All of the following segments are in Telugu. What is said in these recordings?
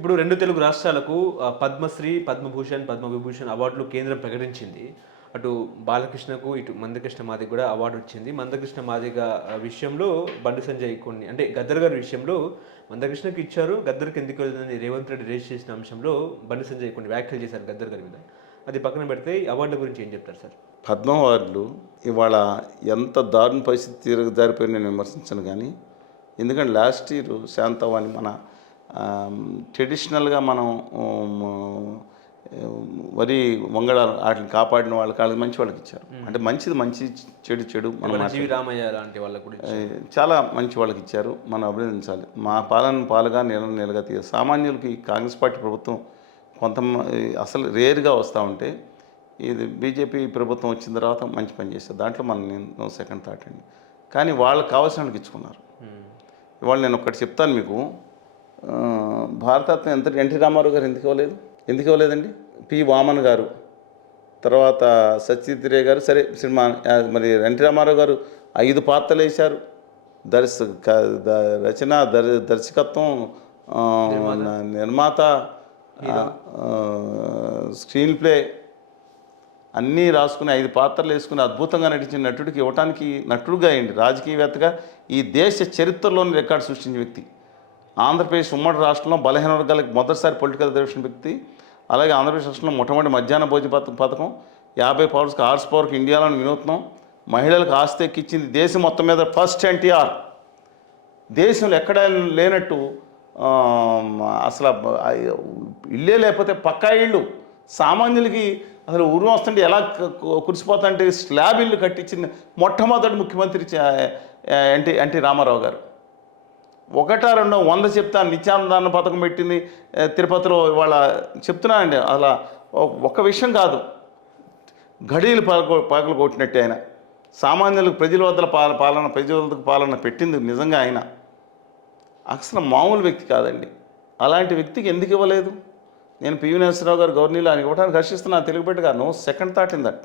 ఇప్పుడు 2 తెలుగు రాష్ట్రాలకు పద్మశ్రీ, పద్మభూషణ్, పద్మవిభూషణ్ అవార్డులు కేంద్రం ప్రకటించింది. అటు బాలకృష్ణకు, ఇటు మందకృష్ణ మాదిగ కూడా అవార్డు వచ్చింది. మందకృష్ణ మాదిగ విషయంలో బండి సంజయ్ కొన్ని అంటే గద్దర్ గారి విషయంలో మందకృష్ణకి ఇచ్చారు. గద్దర్‌కి ఎందుకు వెళ్ళదని రేవంత్ రెడ్డి రేజ్ చేసిన అంశంలో బండి సంజయ్ కొన్ని వ్యాఖ్యలు చేశారు గద్దర్ గారి మీద. అది పక్కన పెడితే ఈ అవార్డుల గురించి ఏం చెప్తారు సార్? పద్మ అవార్డులు ఇవాళ ఎంత దారుణ పరిస్థితి జారిపోయి నేను విమర్శించను కానీ, ఎందుకంటే లాస్ట్ ఇయర్ శాంతవాణి మన ట్రెడిషనల్గా మనం వరి వంగడాలు వాటిని కాపాడిన వాళ్ళకి మంచి వాళ్ళకి ఇచ్చారు. అంటే మంచిది మంచి, చెడు చెడు మన జీవి రామయ్య లాంటి వాళ్ళకు కూడా చాలా మంచి వాళ్ళకి ఇచ్చారు. మనం అభినందించాలి. మా పాలన పాలుగా నెలగా సామాన్యులకి కాంగ్రెస్ పార్టీ ప్రభుత్వం అసలు రేరుగా వస్తూ ఉంటే, ఇది బీజేపీ ప్రభుత్వం వచ్చిన తర్వాత మంచి పని చేస్తారు. దాంట్లో నేను సెకండ్ థాట్ అండి. కానీ వాళ్ళకి కావాల్సిన వాళ్ళకి ఇచ్చుకున్నారు. ఇవాళ నేను ఒకటి చెప్తాను మీకు. భారతరత్న ఎన్టీ రామారావు గారు ఎందుకు ఇవ్వలేదండి? పి వామన్ గారు, తర్వాత సత్యజిత్ రే గారు, సరే సినిమా మరి ఎన్టీ రామారావు గారు 5 పాత్రలు వేశారు. రచన, దర్శకత్వం, నిర్మాత, స్క్రీన్ ప్లే అన్నీ రాసుకుని 5 పాత్రలు వేసుకుని అద్భుతంగా నటించిన నటుడికి ఇవ్వటానికి నటుడుగా అయ్యింది. రాజకీయవేత్తగా ఈ దేశ చరిత్రలోని రికార్డు సృష్టించిన వ్యక్తి. ఆంధ్రప్రదేశ్ ఉమ్మడి రాష్ట్రంలో బలహీన వర్గాలకు మొదటిసారి పొలిటికల్ రిజర్వేషన్ వ్యక్తి. అలాగే ఆంధ్రప్రదేశ్ రాష్ట్రంలో మొట్టమొదటి మధ్యాహ్న భోజన పథకం, 50 పవర్స్కి హార్స్ పవర్కి ఇండియాలోని వినూత్నం, మహిళలకు ఆస్తి ఎక్కించింది దేశం మొత్తం మీద ఫస్ట్ ఎన్టీఆర్. దేశంలో ఎక్కడ లేనట్టు అసలు ఇల్లే లేకపోతే పక్కా ఇళ్ళు సామాన్యులకి అసలు ఊరు వస్తుంటే ఎలా కురిసిపోతుంటే స్లాబ్ ఇల్లు కట్టించిన మొట్టమొదటి ముఖ్యమంత్రి ఎన్టీ రామారావు గారు. 100 చెప్తాను. నిత్యానందాన్న పథకం పెట్టింది తిరుపతిలో. ఇవాళ చెప్తున్నానండి, అలా ఒక విషయం కాదు, గడియలు పగలు కొట్టినట్టే ఆయన సామాన్యులకు ప్రజల వద్దకు పాలన పెట్టింది నిజంగా ఆయన. అసలు మామూలు వ్యక్తి కాదండి. అలాంటి వ్యక్తికి ఎందుకు ఇవ్వలేదు? నేను పివి నరసింహరావు గారు గవర్నీలో ఆయన ఇవ్వడానికి హర్షిస్తున్నాను. తెలుగు బిడ్డ గారు, no second thought in that.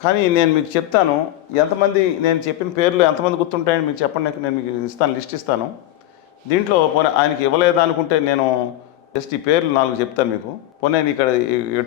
కానీ నేను మీకు చెప్తాను, ఎంతమంది నేను చెప్పిన పేర్లు ఎంతమంది గుర్తుంటాయని మీకు చెప్పండి. నేను మీకు ఇస్తాను, లిస్ట్ ఇస్తాను. దీంట్లో ఆయనకి ఇవ్వలేదా అనుకుంటే నేను జస్ట్ ఈ పేర్లు 4 చెప్తాను మీకు. నేను ఇక్కడ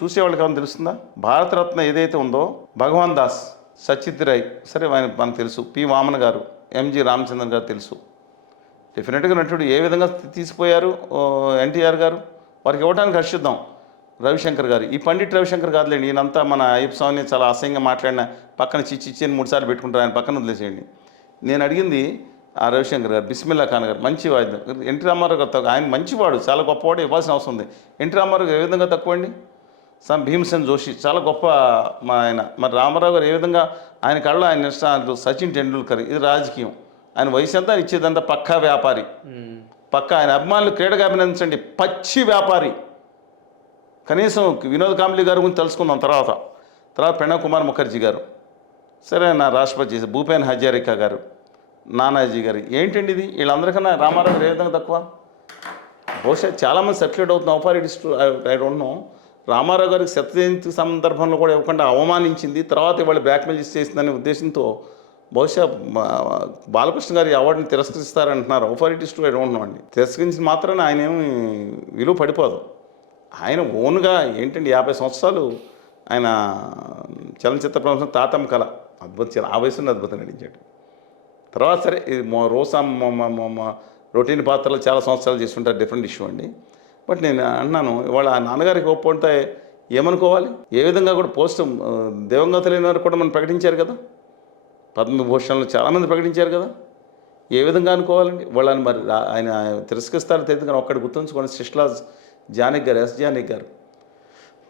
చూసేవాళ్ళకి ఏమైనా తెలుస్తుందా? భారతరత్న ఏదైతే ఉందో భగవాన్ దాస్, సచిత్ రాయ్, సరే ఆయన మనకు తెలుసు. పి వామన్ గారు, ఎంజి రామచంద్రన్ గారు తెలుసు. డెఫినెట్గా నటుడు ఏ విధంగా తీసిపోయారు ఎన్టీఆర్ గారు, వారికి ఇవ్వడానికి హర్షిద్దాం. రవిశంకర్ గారు, ఈ పండిట్ రవిశంకర్ కాదులేండి, ఈయనంతా మన అయ్యప్ప స్వామిని చాలా అసహ్యంగా మాట్లాడిన పక్కన చిచ్చి అని 3 సార్లు పెట్టుకుంటారు, ఆయన పక్కన వదిలేసేయండి. నేను అడిగింది ఆ రవిశంకర్ గారు, బిస్మిల్లా ఖాన్ గారు, మంచి వాయిద్యం. ఎన్టీ రామారావు గారు ఆయన మంచివాడు, చాలా గొప్పవాడు, ఇవ్వాల్సిన అవసరం ఉంది. ఎన్టీ రామారావు ఏ విధంగా తక్కువ అండి? భీమసేన్ జోషి చాలా గొప్ప ఆయన. మరి రామారావు గారు ఏ విధంగా ఆయన కళ్ళలో ఆయన ఇష్టాలు. సచిన్ టెండూల్కర్, ఇది రాజకీయం. ఆయన వయసు అంతా ఇచ్చేదంతా పక్కా వ్యాపారి. పక్కా ఆయన అభిమానులు క్రీడగా అభినందించండి, పచ్చి వ్యాపారి. కనీసం వినోద్ కాంబ్లీ గారి గురించి తెలుసుకుందాం తర్వాత ప్రణబ్ కుమార్ ముఖర్జీ గారు, సరే నా రాష్ట్రపతి చేసి భూపేన్ హజారికా గారు, నానాజీ గారు. ఏంటండి ఇది? వీళ్ళందరికన్నా రామారావు గారు ఏ విధంగా తక్కువ? బహుశా చాలామంది సర్క్యులేట్ అవుతున్న ఆఫారిటీస్ ఐ డోంట్ నో. రామారావు గారికి శతజయంతి సందర్భంలో కూడా ఇవ్వకుండా అవమానించింది, తర్వాత ఇవాళ బ్లాక్మెయిల్ చేసిందనే ఉద్దేశంతో బహుశా బాలకృష్ణ గారి అవార్డుని తిరస్కరిస్తారంటున్నారు. ఆఫారిటీస్ ఐ డోంట్ నో అండి. తిరస్కరించి మాత్రాన ఆయన ఏమి విలువ పడిపోదు. ఆయన ఓన్గా ఏంటండి 50 సంవత్సరాలు ఆయన చలనచిత్ర ప్రపంచం తాతమ్మ కళ అద్భుతం, ఆ వయసులో అద్భుతం నటించాడు. తర్వాత సరే రోసా రొటీన్ పాత్రలు చాలా సంవత్సరాలు చేస్తుంటారు, డిఫరెంట్ ఇష్యూ అండి. బట్ నేను అన్నాను, ఇవాళ ఆ నాన్నగారికి ఒప్పుకుంటే ఏమనుకోవాలి? ఏ విధంగా కూడా పోస్ట్ దివంగతులైన వారు కూడా మనం ప్రకటించారు కదా, పద్మభూషణ్లు చాలామంది ప్రకటించారు కదా, ఏ విధంగా అనుకోవాలండి? వాళ్ళని మరి ఆయన తిరస్కరిస్తారో తెలియదు. కానీ ఒక్కటి గుర్తుంచుకోండి, శిష్లాజ్ జానకి గారు, ఎస్ జానకి గారు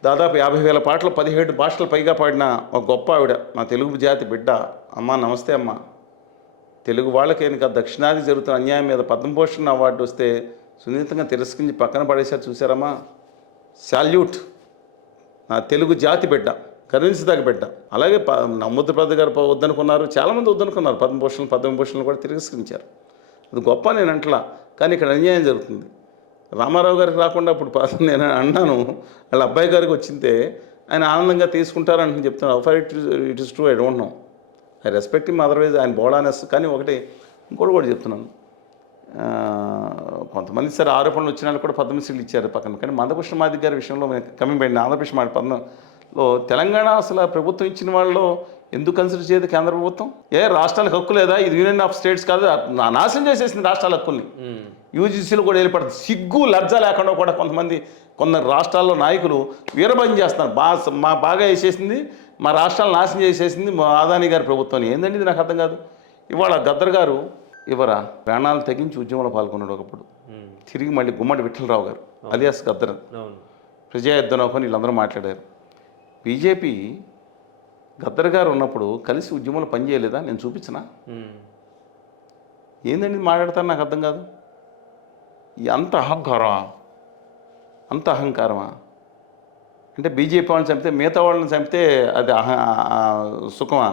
దాదాపు 50,000 పాటలు 17 భాషలు పైగా పాడిన ఒక గొప్ప ఆవిడ, మా తెలుగు జాతి బిడ్డ. అమ్మ నమస్తే అమ్మ. తెలుగు వాళ్ళకి ఇంకా దక్షిణాది జరుగుతున్న అన్యాయం మీద పద్మభూషణ్ అవార్డు వస్తే సున్నితంగా తిరస్కరించి పక్కన పడేసారు, చూసారమ్మా. సాల్యూట్. నా తెలుగు జాతి బిడ్డ, కరుణించదగ్గ బిడ్డ. అలాగే ముద్రప్రద గారు వద్దనుకున్నారు, చాలామంది వద్దనుకున్నారు. పద్మభూషణ్ కూడా తిరస్కరించారు. అది గొప్ప నేను అంటలా. కానీ ఇక్కడ అన్యాయం జరుగుతుంది. రామారావు గారికి రాకుండా ఇప్పుడు నేను అన్నాను, వాళ్ళ అబ్బాయి గారికి వచ్చిందే ఆయన ఆనందంగా తీసుకుంటారని చెప్తున్నాను. For it is true, I don't know. I respect him, otherwise ఆయన బోడానెస్. కానీ ఇంకోటి కూడా చెప్తున్నాను, కొంతమంది సరే ఆరోపణలు వచ్చిన వాళ్ళు కూడా పద్మశ్రీలు ఇచ్చారు పక్కన. కానీ మందకృష్ణ మాదిగ గారి విషయంలో కమింగ్ బై ఆంధ్రప్రదేశ్ మాట పద్మలో తెలంగాణ అసలు ప్రభుత్వం ఇచ్చిన వాళ్ళలో ఎందుకు కన్సిడర్ చేయదు కేంద్ర ప్రభుత్వం? రాష్ట్రాలకు హక్కు లేదా? ఇది యూనియన్ ఆఫ్ స్టేట్స్ కాదు, నాశనం చేసేసింది రాష్ట్రాల హక్కుల్ని. యూజీసీలు కూడా ఏర్పడుతుంది. సిగ్గు లజ్జ లేకుండా కూడా కొందరు రాష్ట్రాల్లో నాయకులు వీరభంజం చేస్తున్నారు. బాగా వేసేసింది మా రాష్ట్రాలను నాశనం చేసేసింది మా అదానీ గారి ప్రభుత్వం. ఏందండి ఇది? నాకు అర్థం కాదు. ఇవాళ గద్దర్ గారు ప్రాణాలు తెగించి ఉద్యమంలో పాల్గొన్నాడు ఒకప్పుడు. తిరిగి మళ్ళీ గుమ్మడి విఠలరావు గారు అలియాస్ గద్దర్, ప్రజాయుద్ధనోపని వీళ్ళందరూ మాట్లాడారు. బీజేపీ గద్దర్ గారు ఉన్నప్పుడు కలిసి ఉద్యమంలో పనిచేయలేదా? నేను చూపించనా? ఏందండి మాట్లాడతారు? నాకు అర్థం కాదు. అంత అహంకారమా? అంటే బీజేపీ వాళ్ళని చంపితే మిగతా వాళ్ళని చంపితే అది సుఖమా?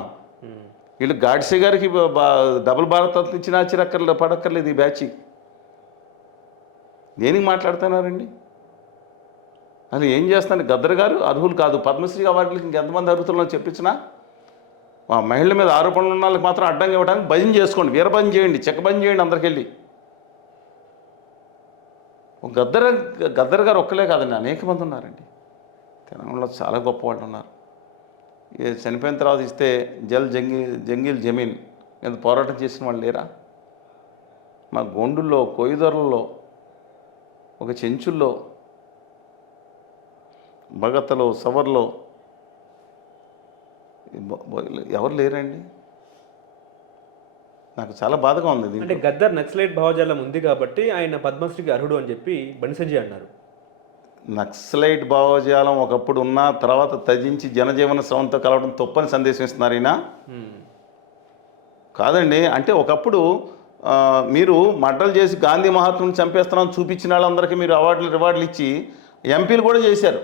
వీళ్ళు గాడ్సే గారికి డబుల్ భారతరత్న ఇచ్చిన పడక్కర్లేదు ఈ బ్యాచ్. దేనికి మాట్లాడుతున్నారండి? అసలు ఏం చేస్తున్నారు? గద్దర్ గారు అర్హులు కాదు. పద్మశ్రీ అవార్డులకి ఇంకెంతమంది అర్హుతుల్లో చెప్పించినా మా మహిళల మీద ఆరోపణలు ఉన్న వాళ్ళకి మాత్రం అడ్డంగా ఇవ్వడానికి భజన చేసుకోండి, వీరభజన చేయండి, చెక్కభజన చేయండి అందరికెళ్ళి. గద్దర్ గారు ఒక్కలే కాదండి, అనేక మంది ఉన్నారండి తెలంగాణలో. చాలా గొప్ప వాళ్ళు ఉన్నారు. చనిపోయిన తర్వాత ఇస్తే జంగిల్ జమీన్ మీద పోరాటం చేసిన వాళ్ళు లేరా? మా గొండుల్లో, కొయ్యదొరల్లో, ఒక చెంచుల్లో, భగతలో, సవర్లో ఎవరు లేరండి? నాకు చాలా బాధగా ఉంది. అంటే గద్దర్ నక్సలైట్ భావజాలం ఉంది కాబట్టి ఆయన పద్మశ్రీకి అర్హుడు అని చెప్పి బండి సంజయ్ అన్నారు. నక్సలైట్ భావజాలం ఒకప్పుడు ఉన్న తర్వాత త్యజించి జనజీవన స్రవంతో కలవడం తప్పని సందేశం ఇస్తున్నారు ఈయన. కాదండి, అంటే ఒకప్పుడు మీరు మడ్డలు చేసి గాంధీ మహాత్ముని చంపేస్తున్నాం చూపించిన వాళ్ళందరికీ మీరు రివార్డులు ఇచ్చి ఎంపీలు కూడా చేశారు,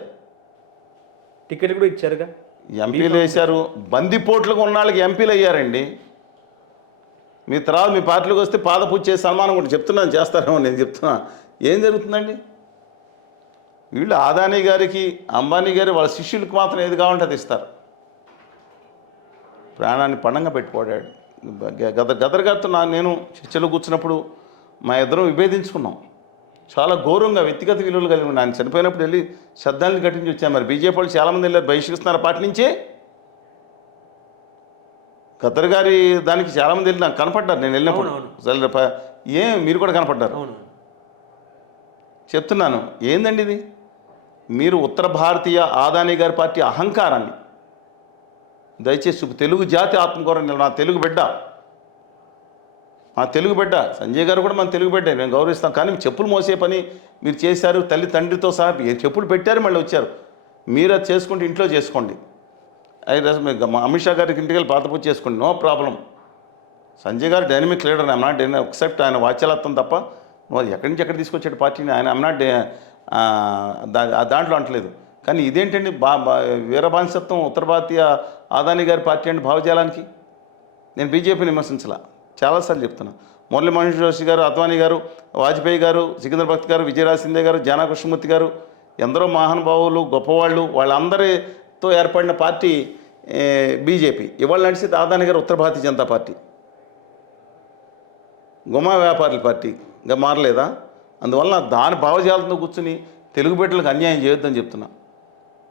టికెట్ కూడా ఇచ్చారుగా. ఎంపీలు వేశారు. బందిపోట్లుగా ఉన్న వాళ్ళకి ఎంపీలు అయ్యారండి. మీ తర్వాత మీ పార్టీలోకి వస్తే పాదపూజ చేసి సన్మానం కూడా చెప్తున్నాను చేస్తారేమో, నేను చెప్తున్నా. ఏం జరుగుతుందండి? వీళ్ళు అదానీ గారికి, అంబానీ గారి వాళ్ళ శిష్యులకు మాత్రం ఏది కావాలంటే అది ఇస్తారు. ప్రాణాన్ని పణంగా పెట్టుకోడాడు గద్దర్ గారితో నేను చర్చలో కూర్చున్నప్పుడు మా ఇద్దరం విభేదించుకున్నాం. చాలా గౌరవంగా వ్యక్తిగత విలువలు కలిగి ఆయన చనిపోయినప్పుడు వెళ్ళి శ్రద్ధాంజలి ఘటించి వచ్చాను. మరి బీజేపీ వాళ్ళు చాలామంది వెళ్ళారు, బహిష్కరిస్తున్నారు పార్టీ నుంచే. గద్దర్ గారి దానికి చాలామంది వెళ్ళి నాకు కనపడ్డారు నేను వెళ్ళినప్పుడు. మీరు కూడా కనపడ్డారు. చెప్తున్నాను, ఏందండి ఇది? మీరు ఉత్తర భారతీయ అదానీ గారి పార్టీ అహంకారాన్ని దయచేసి తెలుగు జాతి ఆత్మగౌరవం, నా తెలుగు బిడ్డ, మా తెలుగు బిడ్డ సంజయ్ గారు కూడా మన తెలుగు బిడ్డే, మేము గౌరవిస్తాం. కానీ చెప్పులు మోసే పని మీరు చేశారు. తల్లి తండ్రితో సహా చెప్పులు పెట్టారు, మళ్ళీ వచ్చారు. మీరు అది చేసుకుంటే ఇంట్లో చేసుకోండి. అమిత్ షా గారికి ఇంటికి వెళ్ళి పాతపూజ చేసుకోండి, నో ప్రాబ్లం. సంజయ్ గారు dynamic leader, I'm not accept ఆయన వాచ్యలత్వం తప్ప నువ్వు ఎక్కడి నుంచి ఎక్కడ తీసుకొచ్చాడు పార్టీని ఆయన, ఐఎమ్ నాట్ దాంట్లో అంటలేదు. కానీ ఇదేంటండి వీరబానిసత్వం ఉత్తర భారతీయ అదానీ గారి పార్టీ అండి భావజాలానికి. నేను బీజేపీని విమర్శించాల, చాలాసార్లు చెప్తున్నా. మురళీ మనోహర్ జోషి గారు, అద్వానీ గారు, వాజ్పేయి గారు, సికింద్ర భక్త్ గారు, విజయరాజ్ సింధే గారు, జానా కృష్ణమూర్తి గారు, ఎందరో మహానుభావులు గొప్పవాళ్ళు, వాళ్ళందరితో ఏర్పడిన పార్టీ బీజేపీ. ఇవాళ నడిచేది అదానీ గారు ఉత్తర భారతీయ జనతా పార్టీ, గుమా వ్యాపారుల పార్టీగా మారలేదా? అందువల్ల దాని భావజాలతో కూర్చుని తెలుగు బిడ్డలకు అన్యాయం చేయొద్దని చెప్తున్నా.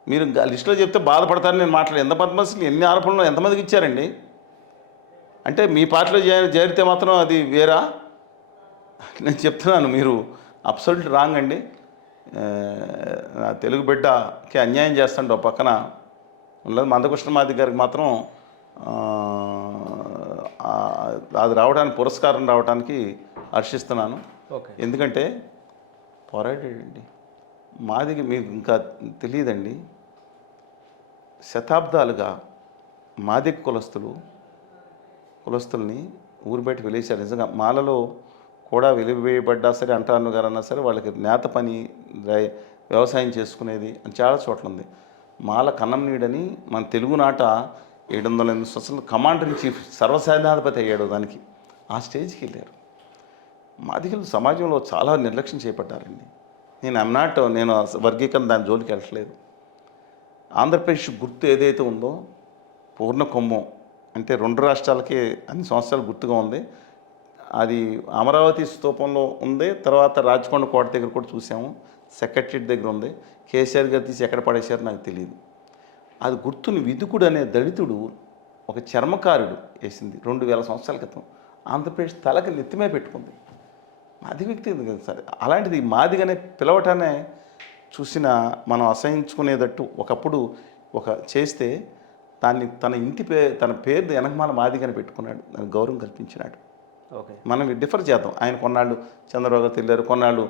మీరు లిస్టులో చెప్తే బాధపడతారని నేను మాట్లాడలేదు. ఎంత పద్మశ్రీలు ఎన్ని ఆరోపణలు ఎంతమందికి ఇచ్చారండి? అంటే మీ పార్టీలో చేరితే మాత్రం అది వేరా? నేను చెప్తున్నాను, మీరు అబ్సల్యూట్ రాంగ్ అండి. తెలుగు బిడ్డకి అన్యాయం చేస్తాండి ఒక పక్కన ఉన్నది. మందకృష్ణ మాదిగ గారికి మాత్రం అది రావడానికి, పురస్కారం రావడానికి హర్షిస్తున్నాను. ఎందుకంటే పోరాడాడండి మాదిగ. మీకు ఇంకా తెలియదండి, శతాబ్దాలుగా మాదిగ కులస్తుల్ని ఊరు బయటకు వెళ్ళేశారు. నిజంగా మాలలో కూడా వెలివేయబడ్డా సరే, అంటాను గారు అన్నా సరే, వాళ్ళకి నేత పని, వ్యవసాయం చేసుకునేది అని చాలా చోట్ల ఉంది. మాల కన్నం నీడని మన తెలుగునాట 708 సంవత్సరాలు కమాండర్ ఇన్ చీఫ్, సర్వసైన్యాధిపతి అయ్యాడు. దానికి ఆ స్టేజ్కి వెళ్ళారు. మాదిగలు సమాజంలో చాలా నిర్లక్ష్యం చేపట్టారండి. నేను వర్గీకరణ దాని జోలికి వెళ్ళట్లేదు. ఆంధ్రప్రదేశ్ గుర్తు ఏదైతే ఉందో పూర్ణ కుంభం అంటే 2 రాష్ట్రాలకి అన్ని సంవత్సరాలు గుర్తుగా ఉంది. అది అమరావతి స్తూపంలో ఉంది, తర్వాత రాచకొండ కోట దగ్గర కూడా చూసాము, సెక్రటరియట్ దగ్గర ఉంది. కేసీఆర్ గారు తీసి ఎక్కడ పడేశారో నాకు తెలియదు. అది గుర్తుని విదుకుడు అనే దళితుడు ఒక చర్మకారుడు వేసింది 2000 సంవత్సరాల క్రితం. ఆంధ్రప్రదేశ్ తలకి నెత్తిమే పెట్టుకుంది. మాది వ్యక్తి కదా సరే, అలాంటిది మాదిగానే పిలవటానే చూసిన మనం అసహించుకునేటట్టు ఒకప్పుడు ఒక చేస్తే దాన్ని తన ఇంటి తన పేరు వెనకమాల మాదిగానే పెట్టుకున్నాడు, దానికి గౌరవం కల్పించినాడు. ఓకే. మనం డిఫర్ చేద్దాం. ఆయన కొన్నాళ్ళు చంద్రబాబు గారితో వెళ్ళారు, కొన్నాళ్ళు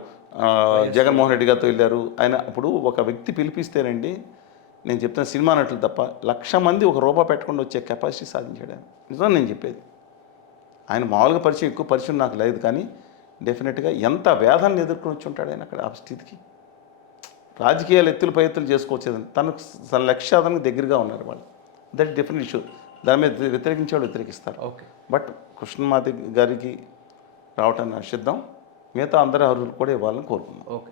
జగన్మోహన్ రెడ్డి గారితో వెళ్ళారు. ఆయన అప్పుడు ఒక వ్యక్తి పిలిపిస్తేనండి, నేను చెప్తున్న సినిమా నటులు తప్ప 1,00,000 మంది ఒక రూపాయి పెట్టకుండా వచ్చే కెపాసిటీ సాధించాడు ఆయన. నిజం నేను చెప్పేది. ఆయన మామూలుగా పరిచయం, ఎక్కువ పరిచయం నాకు లేదు, కానీ డెఫినెట్గా ఎంత వేదాన్ని ఎదుర్కొని వచ్చి ఉంటాడు ఆయన అక్కడ ఆ స్థితికి. రాజకీయాలు ఎత్తులు పై ఎత్తులు చేసుకోవచ్చేదని తన లక్ష్యానికి దగ్గరగా ఉన్నారు వాళ్ళు. That different issue. దాని మీద వ్యతిరేకించే వాళ్ళు వ్యతిరేకిస్తారు. ఓకే. బట్ కృష్ణమాది గారికి రావటాన్ని ఆశిద్దాం. మిగతా అందరూ అర్హులు కూడా ఇవ్వాలని కోరుకుందాం. ఓకే.